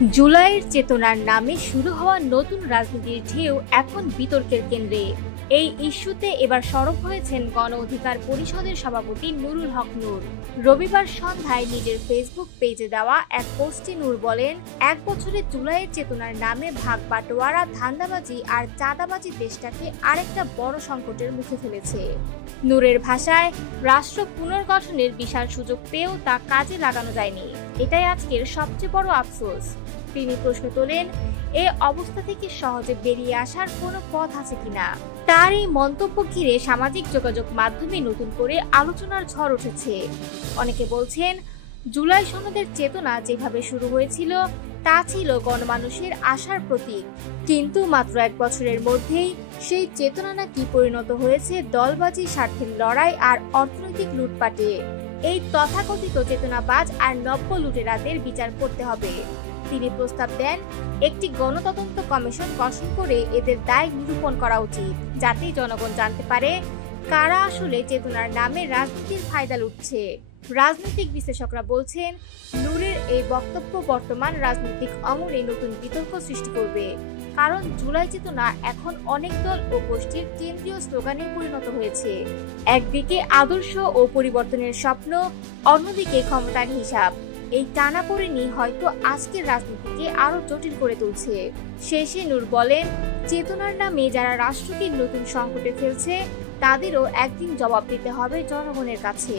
জুলাইয়ের চেতনার নামে শুরু হওয়া নতুন রাজনীতির ঢেউ এখন বিতর্কের কেন্দ্রে। এই ইস্যুতে এবার সরব হয়েছেন গণ অধিকার পরিষদের সভাপতি নুরুল হক নূর। রবিবার সন্ধ্যায় নিজের ফেসবুক পেজে দেওয়া এক পোস্টে নূর বলেন, ১ বছরে জুলাইয়ের চেতনার নামে ভাগ বাটোয়ারা, ধান্দাবাজি আর চাঁদাবাজি দেশটাকে আরেকটা বড় সংকটের মুখে ফেলেছে। নূরের ভাষায়, রাষ্ট্র পুনর্গঠনের বিশাল সুযোগ পেয়েও তা কাজে লাগানো যায়নি। এটাই আজকের সবচেয়ে বড় আফসোস। তিনি প্রশ্ন তোলেন, এই অবস্থা থেকে সহজে বেরিয়ে আসার কোনো পথ আছে কিনা। তার এই মন্তব্য ঘিরে সামাজিক যোগাযোগ মাধ্যমে নতুন করে আলোচনার ঝড় উঠেছে। অনেকে বলছেন, জুলাই সনদের চেতনা যেভাবে শুরু হয়েছিল তা ছিল গণমানুষের আশার প্রতীক, কিন্তু মাত্র ১ বছরের মধ্যেই সেই চেতনা নাকি পরিণত হয়েছে দলবাজি, স্বার্থের লড়াই আর অর্থনৈতিক লুটপাটে। এই তথাকথিত চেতনাবাজ আর নব্য লুটেরাদের বিচার করতে হবে। তিনি প্রস্তাব দেন, একটি গণতদন্ত কমিশন গঠন করে এদের দায় নিরূপণ করা উচিত, যাতে জনগণ জানতে পারে কারা আসলে চেতনার নামে রাজনীতির ফায়দা লুটছে। রাজনৈতিক বিশ্লেষকরা বলছেন, নূরের এই বক্তব্য বর্তমান রাজনৈতিক অঙ্গনে নতুন বিতর্ক সৃষ্টি করবে, কারণ জুলাই চেতনা এখন অনেক দল ও গোষ্ঠীর কেন্দ্রীয় স্লোগানে পরিণত হয়েছে। একদিকে আদর্শ ও পরিবর্তনের স্বপ্ন, অন্যদিকে ক্ষমতার হিসাব। এই টানাপোড়েনই হয়তো আজকের রাজনীতিকে আরো জটিল করে তুলছে। শেষে নূর বলেন, চেতনার নামে যারা রাষ্ট্রকে নতুন সংকটে ফেলছে তাদেরও একদিন জবাব দিতে হবে জনগণের কাছে।